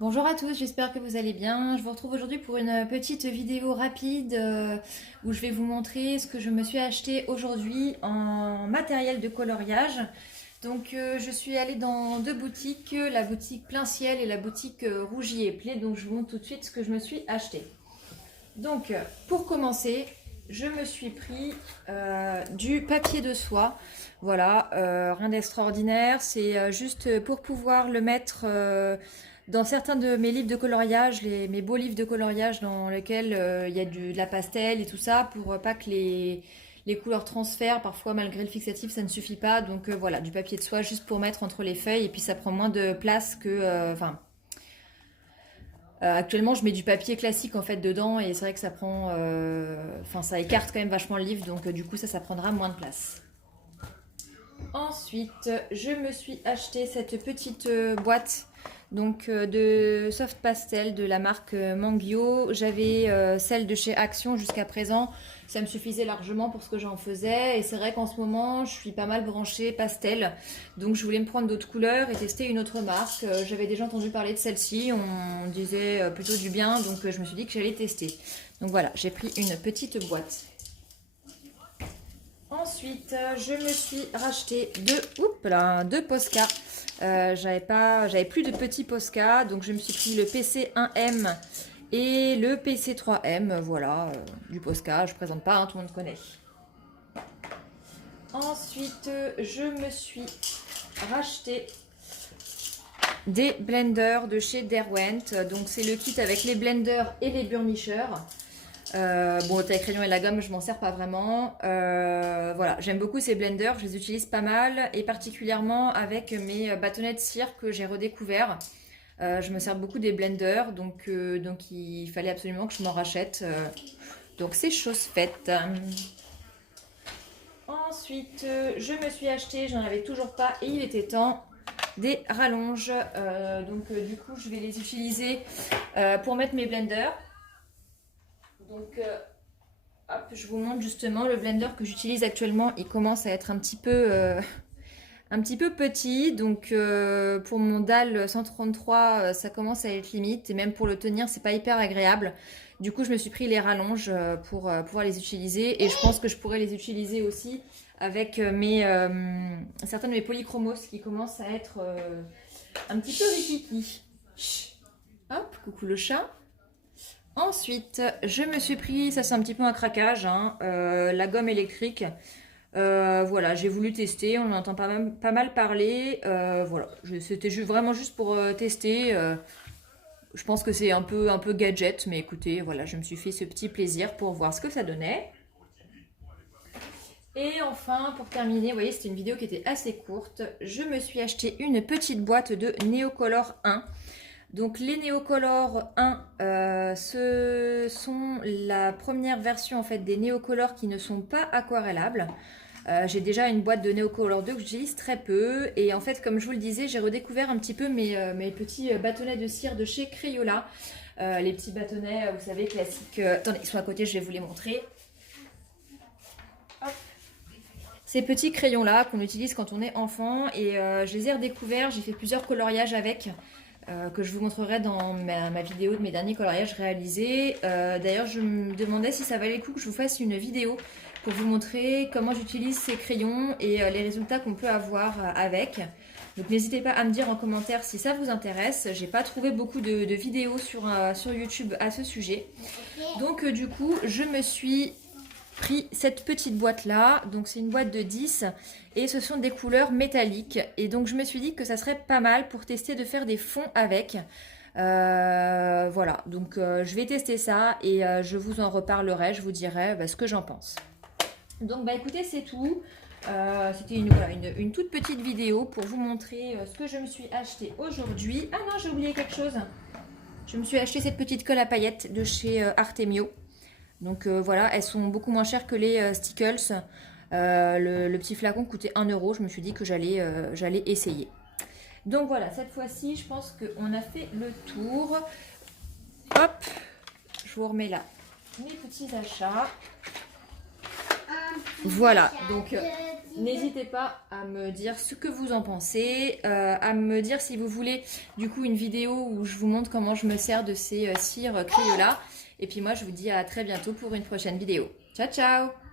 Bonjour à tous, j'espère que vous allez bien. Je vous retrouve aujourd'hui pour une petite vidéo rapide où je vais vous montrer ce que je me suis acheté aujourd'hui en matériel de coloriage. Je suis allée dans deux boutiques, la boutique Plein Ciel et la boutique Rougier et Play. Donc je vous montre tout de suite ce que je me suis acheté. Pour commencer, je me suis pris du papier de soie. Voilà, rien d'extraordinaire. C'est juste pour pouvoir le mettre dans certains de mes livres de coloriage, mes beaux livres de coloriage dans lesquels il y a de la pastel et tout ça, pour pas que les couleurs transfèrent. Parfois, malgré le fixatif, ça ne suffit pas. Voilà, du papier de soie juste pour mettre entre les feuilles et puis ça prend moins de place que... actuellement, je mets du papier classique en fait dedans et c'est vrai que ça prend, enfin ça écarte quand même vachement le livre, du coup ça prendra moins de place. Ensuite, je me suis acheté cette petite boîte de soft pastel de la marque Mangio. J'avais celle de chez Action jusqu'à présent. Ça me suffisait largement pour ce que j'en faisais. Et c'est vrai qu'en ce moment, je suis pas mal branchée pastel. Donc je voulais me prendre d'autres couleurs et tester une autre marque. J'avais déjà entendu parler de celle-ci. On disait plutôt du bien. Je me suis dit que j'allais tester. Donc voilà, j'ai pris une petite boîte. Ensuite, je me suis racheté deux Posca. J'avais plus de petits Posca, donc je me suis pris le PC 1M et le PC 3M. Voilà, du Posca, je présente pas, hein, tout le monde connaît. Ensuite, je me suis racheté des blenders de chez Derwent. Donc c'est le kit avec les blenders et les burnicheurs. Bon, taille crayon et la gomme, je m'en sers pas vraiment. Voilà, j'aime beaucoup ces blenders, je les utilise pas mal et particulièrement avec mes bâtonnets de cire que j'ai redécouvert. Je me sers beaucoup des blenders, donc il fallait absolument que je m'en rachète. Donc c'est chose faite. Ensuite, je me suis acheté, j'en avais toujours pas et il était temps, des rallonges. Du coup, je vais les utiliser pour mettre mes blenders. Hop, je vous montre justement le blender que j'utilise actuellement. Il commence à être un petit peu petit. Pour mon dalle 133, ça commence à être limite. Et même pour le tenir, c'est pas hyper agréable. Du coup, je me suis pris les rallonges pour pouvoir les utiliser. Et je pense que je pourrais les utiliser aussi avec certains de mes polychromos qui commencent à être un petit peu rikiki. Hop, coucou le chat. Ensuite, je me suis pris, ça c'est un petit peu un craquage, hein, la gomme électrique. Voilà, j'ai voulu tester, on en entend pas mal parler. Voilà, c'était vraiment juste pour tester. Je pense que c'est un peu gadget, mais écoutez, voilà, je me suis fait ce petit plaisir pour voir ce que ça donnait. Et enfin, pour terminer, vous voyez, c'était une vidéo qui était assez courte. Je me suis acheté une petite boîte de Neocolor 1. Donc les Neocolor 1, ce sont la première version en fait des Neocolor qui ne sont pas aquarellables. J'ai déjà une boîte de Neocolor 2 que j'utilise très peu. Et en fait, comme je vous le disais, j'ai redécouvert un petit peu mes petits bâtonnets de cire de chez Crayola. Les petits bâtonnets, vous savez, classiques. Attendez, ils sont à côté, je vais vous les montrer. Hop. Ces petits crayons-là qu'on utilise quand on est enfant. Et je les ai redécouverts, j'ai fait plusieurs coloriages avec. Que je vous montrerai dans ma vidéo de mes derniers coloriages réalisés. D'ailleurs, je me demandais si ça valait le coup que je vous fasse une vidéo pour vous montrer comment j'utilise ces crayons et les résultats qu'on peut avoir avec. Donc n'hésitez pas à me dire en commentaire si ça vous intéresse. J'ai pas trouvé beaucoup de vidéos sur YouTube à ce sujet. Du coup, je me suis pris cette petite boîte là, donc c'est une boîte de 10 et ce sont des couleurs métalliques et donc je me suis dit que ça serait pas mal pour tester de faire des fonds avec. Voilà, je vais tester ça et je vous en reparlerai, je vous dirai ce que j'en pense. Écoutez, c'est tout. C'était une toute petite vidéo pour vous montrer ce que je me suis acheté aujourd'hui. Ah non, j'ai oublié quelque chose. Je me suis acheté cette petite colle à paillettes de chez Artemio. Voilà, elles sont beaucoup moins chères que les Stickles. Le petit flacon coûtait 1 euro. Je me suis dit que j'allais essayer. Donc voilà, cette fois-ci, je pense qu'on a fait le tour. Hop, je vous remets là mes petits achats. Voilà, N'hésitez pas à me dire ce que vous en pensez, à me dire si vous voulez du coup une vidéo où je vous montre comment je me sers de ces cires Crayola. Et puis moi je vous dis à très bientôt pour une prochaine vidéo. Ciao ciao!